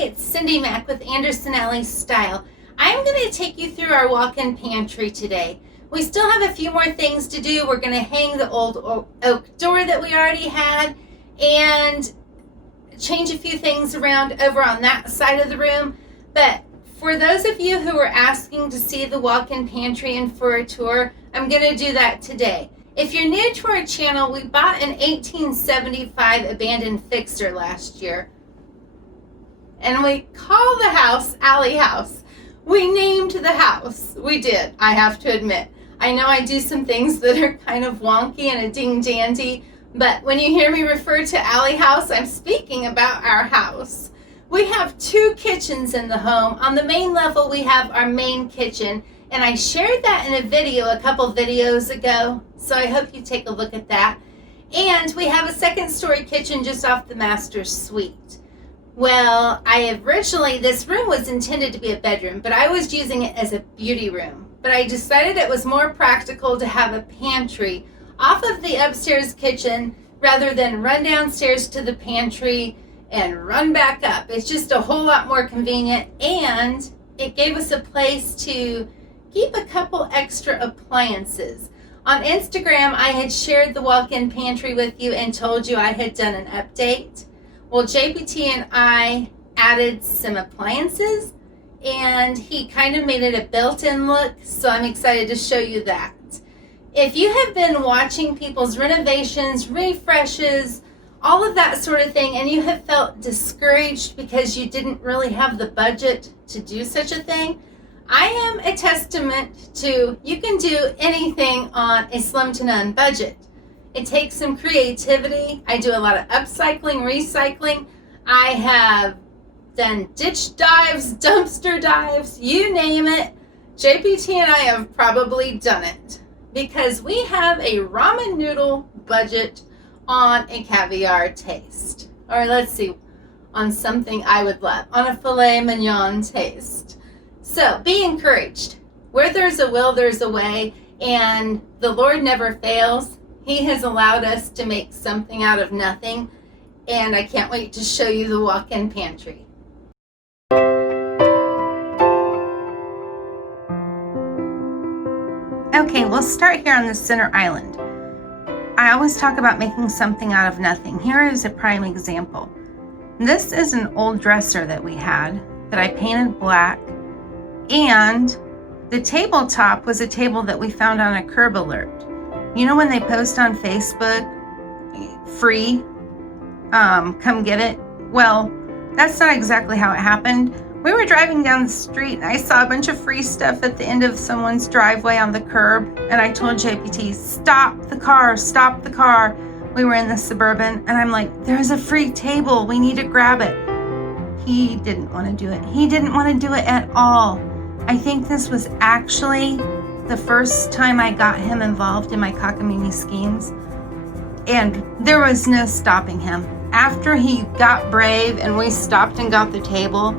it's Cindy Mack with Anderson Alley Style. I'm going to take you through our walk-in pantry today. We still have a few more things to do. We're going to hang the old oak door that we already had and change a few things around over on that side of the room. But for those of you who are asking to see the walk-in pantry and for a tour, I'm going to do that today. If you're new to our channel, we bought an 1875 abandoned fixer last year. And we call the house Alley House. We named the house. We did, I have to admit. I know I do some things that are kind of wonky and a ding-dandy, but when you hear me refer to Alley House, I'm speaking about our house. We have two kitchens in the home. On the main level, we have our main kitchen, and I shared that in a video a couple videos ago, so I hope you take a look at that. And we have a second-story kitchen just off the master suite. Well, this room was intended to be a bedroom, but I was using it as a beauty room. But I decided it was more practical to have a pantry off of the upstairs kitchen rather than run downstairs to the pantry and run back up. It's just a whole lot more convenient, and it gave us a place to keep a couple extra appliances. On Instagram, I had shared the walk-in pantry with you and told you I had done an update. Well, JPT and I added some appliances, and he kind of made it a built-in look, so I'm excited to show you that. If you have been watching people's renovations, refreshes, all of that sort of thing, and you have felt discouraged because you didn't really have the budget to do such a thing, I am a testament to you can do anything on a slim to none budget. It takes some creativity. I do a lot of upcycling, recycling. I have done ditch dives, dumpster dives, you name it. JPT and I have probably done it because we have a ramen noodle budget on a caviar taste. Or let's see, on something I would love, on a filet mignon taste. So be encouraged. Where there's a will, there's a way, and the Lord never fails. He has allowed us to make something out of nothing, and I can't wait to show you the walk-in pantry. Okay, we'll start here on the center island. I always talk about making something out of nothing. Here is a prime example. This is an old dresser that we had that I painted black, and the tabletop was a table that we found on a curb alert. You know when they post on Facebook, free, come get it? Well, that's not exactly how it happened. We were driving down the street and I saw a bunch of free stuff at the end of someone's driveway on the curb, and I told JPT, stop the car, stop the car. We were in the Suburban, and I'm like, there's a free table, we need to grab it. He didn't want to do it. He didn't want to do it at all. I think this was actually the first time I got him involved in my cockamamie schemes, and there was no stopping him. After he got brave and we stopped and got the table,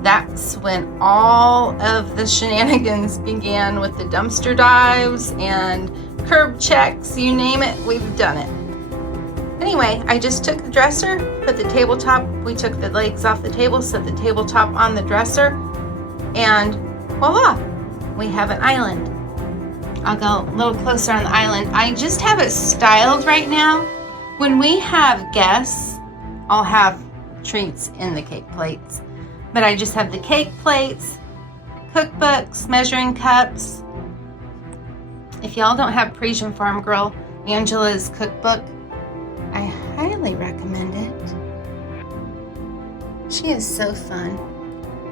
that's when all of the shenanigans began with the dumpster dives and curb checks, you name it, we've done it. Anyway, I just took the dresser, put the tabletop, we took the legs off the table, set the tabletop on the dresser, and voila, we have an island. I'll go a little closer on the island. I just have it styled right now. When we have guests, I'll have treats in the cake plates. But I just have the cake plates, cookbooks, measuring cups. If y'all don't have Parisian Farm Girl Angela's cookbook, I highly recommend it. She is so fun.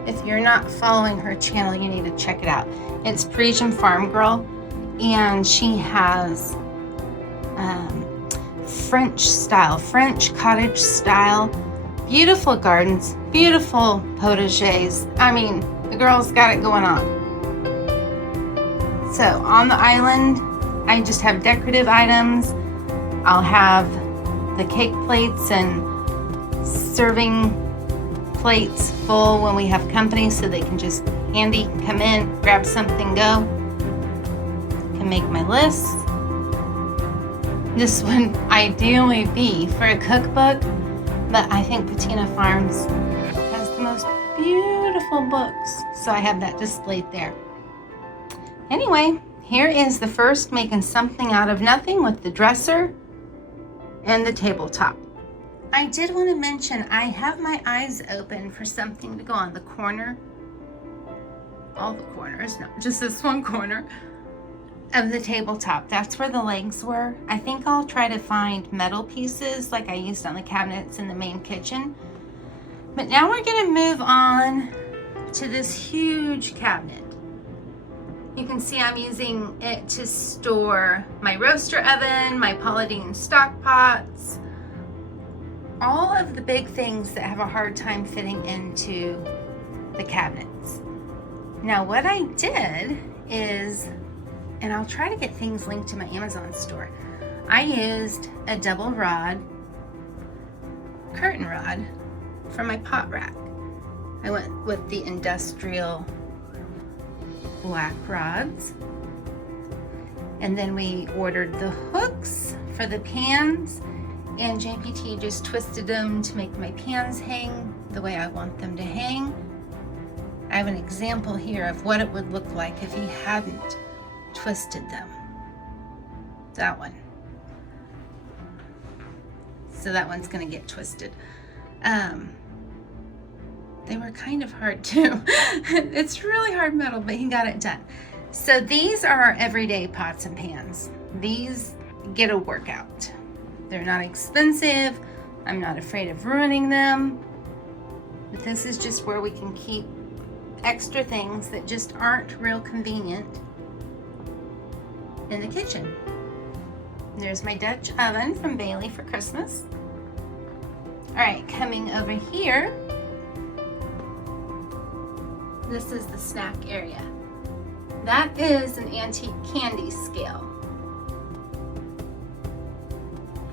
If you're not following her channel, you need to check it out. It's Parisian Farm Girl, and she has French cottage style, beautiful gardens, beautiful potagers. I mean, the girl's got it going on. So on the island, I just have decorative items. I'll have the cake plates and serving plates full when we have company, so they can just handy come in, grab something, go. Can make my list. This would ideally be for a cookbook, but I think Patina Farms has most beautiful books. So I have that displayed there. Anyway, here is the first making something out of nothing with the dresser and the tabletop. I did want to mention I have my eyes open for something to go on the corner. All the corners, not just this one corner of the tabletop. That's where the legs were. I think I'll try to find metal pieces like I used on the cabinets in the main kitchen. But now we're going to move on to this huge cabinet. You can see I'm using it to store my roaster oven, my Paula Deen stock pots, all of the big things that have a hard time fitting into the cabinets. Now what I did is, and I'll try to get things linked to my Amazon store, I used a double rod curtain rod for my pot rack. I went with the industrial black rods, and then we ordered the hooks for the pans, and JPT just twisted them to make my pans hang the way I want them to hang. I have an example here of what it would look like if he hadn't twisted them. That one. So that one's gonna get twisted. They were kind of hard too. It's really hard metal, but he got it done. So these are our everyday pots and pans. These get a workout. They're not expensive. I'm not afraid of ruining them. But this is just where we can keep extra things that just aren't real convenient in the kitchen. There's my Dutch oven from Bailey for Christmas. All right, coming over here, this is the snack area. That is an antique candy scale.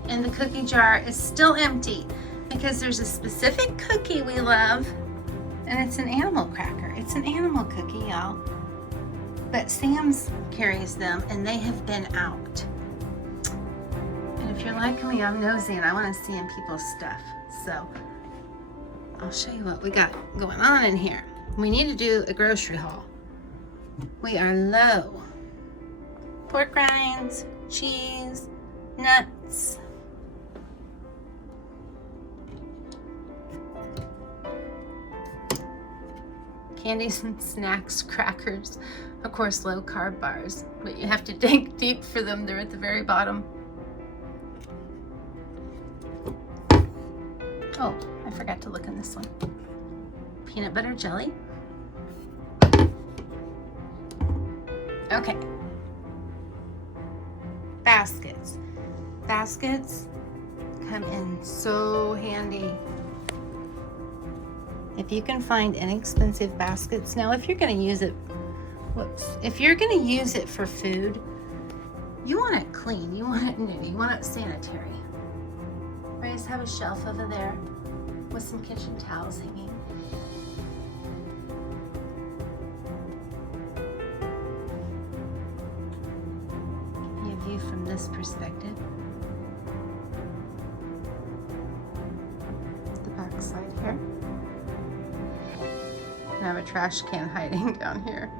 And the cookie jar is still empty because there's a specific cookie we love, and it's an animal cracker. It's an animal cookie, y'all. But Sam's carries them and they have been out. And if you're like me, I'm nosy and I want to see in people's stuff. So I'll show you what we got going on in here. We need to do a grocery haul. We are low. Pork rinds, cheese, nuts. Candies and snacks, crackers, of course low carb bars, but you have to dig deep for them. They're at the very bottom. Oh, I forgot to look in this one. Peanut butter jelly. Okay. Baskets. Baskets come in so handy. If you can find inexpensive baskets. Now, if you're going to use it, if you're going to use it for food, you want it clean, you want it new, you want it sanitary. I just have a shelf over there with some kitchen towels hanging. Give you a view from this perspective. The back side here. I have a trash can hiding down here.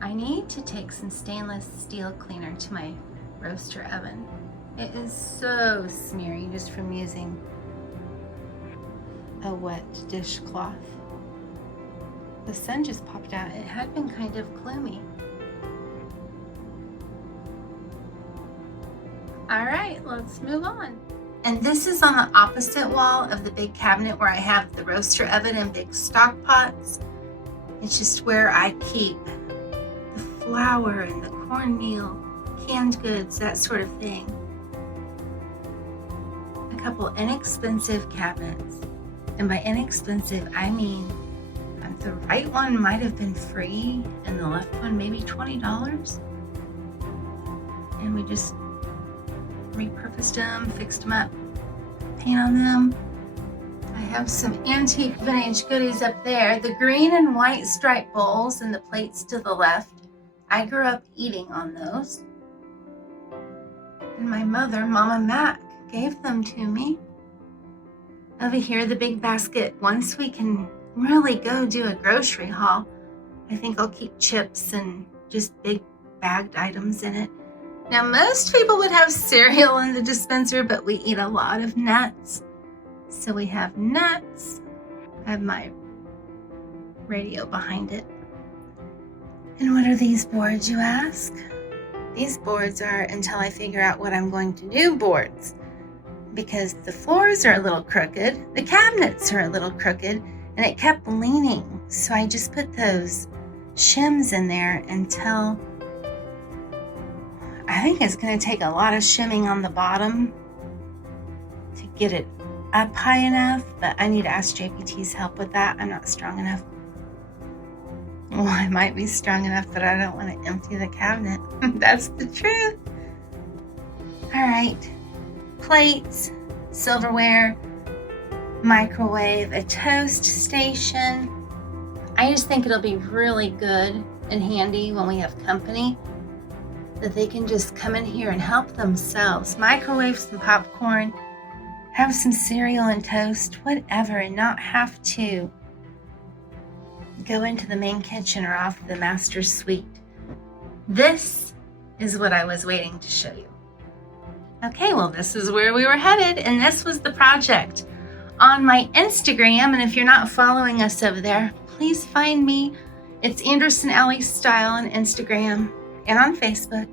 I need to take some stainless steel cleaner to my roaster oven. It is so smeary just from using a wet dishcloth. The sun just popped out. It had been kind of gloomy. All right, let's move on. And this is on the opposite wall of the big cabinet where I have the roaster oven and big stock pots. It's just where I keep the flour and the cornmeal, canned goods, that sort of thing. A couple inexpensive cabinets. And by inexpensive, I mean the right one might have been free and the left one maybe $20. And we just repurposed them, fixed them up, paint on them. I have some antique vintage goodies up there. The green and white striped bowls and the plates to the left. I grew up eating on those. And my mother, Mama Mac, gave them to me. Over here, the big basket. Once we can really go do a grocery haul, I think I'll keep chips and just big bagged items in it. Now, most people would have cereal in the dispenser, but we eat a lot of nuts. So we have nuts. I have my radio behind it. And what are these boards, you ask? These boards are until I figure out what I'm going to do boards, because the floors are a little crooked, the cabinets are a little crooked, and it kept leaning. So I just put those shims in there until I think it's going to take a lot of shimming on the bottom to get it up high enough, but I need to ask JPT's help with that. I'm not strong enough. Well, I might be strong enough, but I don't want to empty the cabinet. That's the truth. All right. Plates, silverware, microwave, a toast station. I just think it'll be really good and handy when we have company, that they can just come in here and help themselves. Microwave some popcorn, have some cereal and toast, whatever, and not have to go into the main kitchen or off the master suite. This is what I was waiting to show you. Okay, well, this is where we were headed, and this was the project. On my Instagram, and if you're not following us over there, please find me. It's Anderson Alley Style on Instagram and on Facebook.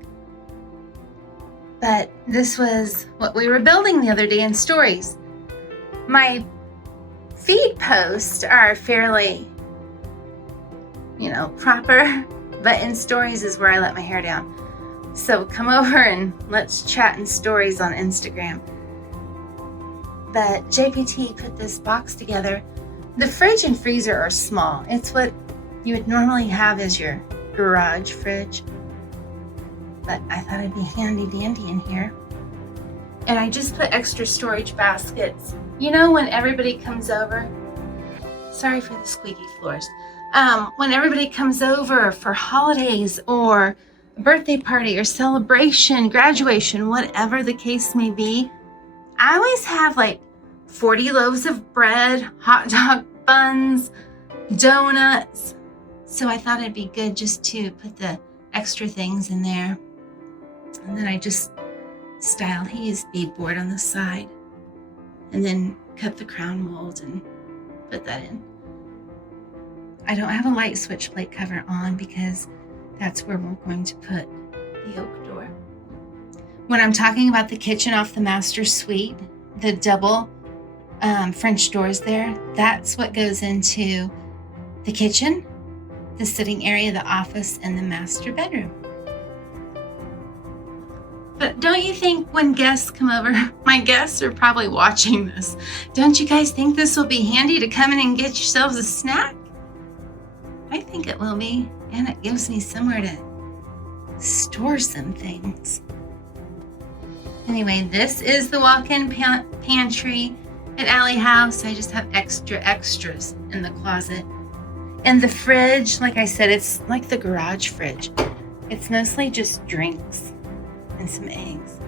But this was what we were building the other day in stories. My feed posts are fairly, proper, but in stories is where I let my hair down. So come over and let's chat in stories on Instagram. But JPT put this box together. The fridge and freezer are small. It's what you would normally have as your garage fridge. But I thought it'd be handy dandy in here. And I just put extra storage baskets. When everybody comes over, sorry for the squeaky floors. When everybody comes over for holidays or a birthday party or celebration, graduation, whatever the case may be, I always have like 40 loaves of bread, hot dog buns, donuts. So I thought it'd be good just to put the extra things in there. And then I just style his beadboard on the side and then cut the crown mold and put that in. I don't have a light switch plate cover on because that's where we're going to put the oak door. When I'm talking about the kitchen off the master suite, the double French doors there, that's what goes into the kitchen, the sitting area, the office, and the master bedroom. But don't you think when guests come over, my guests are probably watching this, don't you guys think this will be handy to come in and get yourselves a snack? I think it will be, and it gives me somewhere to store some things. Anyway, this is the walk-in pantry at Alley House. I just have extras in the closet. And the fridge, like I said, it's like the garage fridge. It's mostly just drinks and some eggs.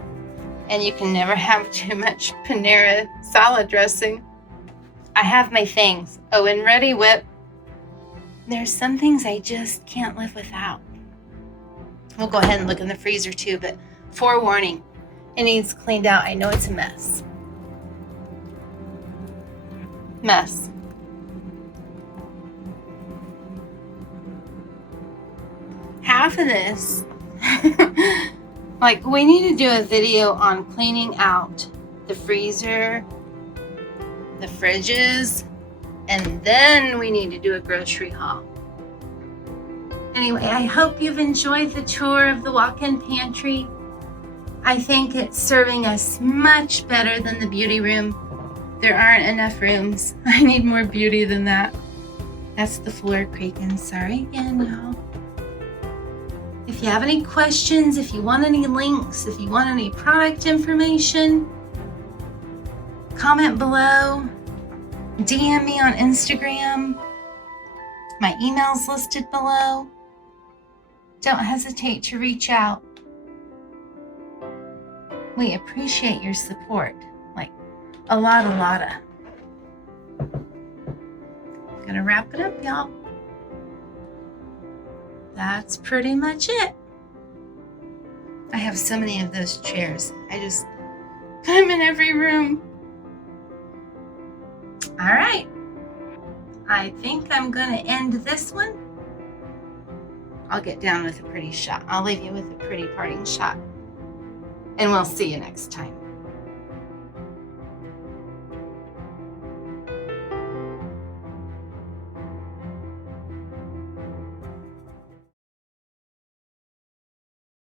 And you can never have too much Panera salad dressing. I have my things. Oh, and Ready Whip. There's some things I just can't live without. We'll go ahead and look in the freezer too, but forewarning, it needs cleaned out. I know it's a mess. Half of this, we need to do a video on cleaning out the freezer, the fridges, and then we need to do a grocery haul. Anyway, I hope you've enjoyed the tour of the walk-in pantry. I think it's serving us much better than the beauty room. There aren't enough rooms. I need more beauty than that. That's the floor creaking. Sorry again, y'all. If you have any questions, if you want any links, if you want any product information, comment below. DM me on Instagram. My email's listed below. Don't hesitate to reach out. We appreciate your support. Like, a lot of. Gonna wrap it up, y'all. That's pretty much it. I have so many of those chairs. I just put them in every room. All right. I think I'm gonna end this one. I'll get down with a pretty shot. I'll leave you with a pretty parting shot. And we'll see you next time.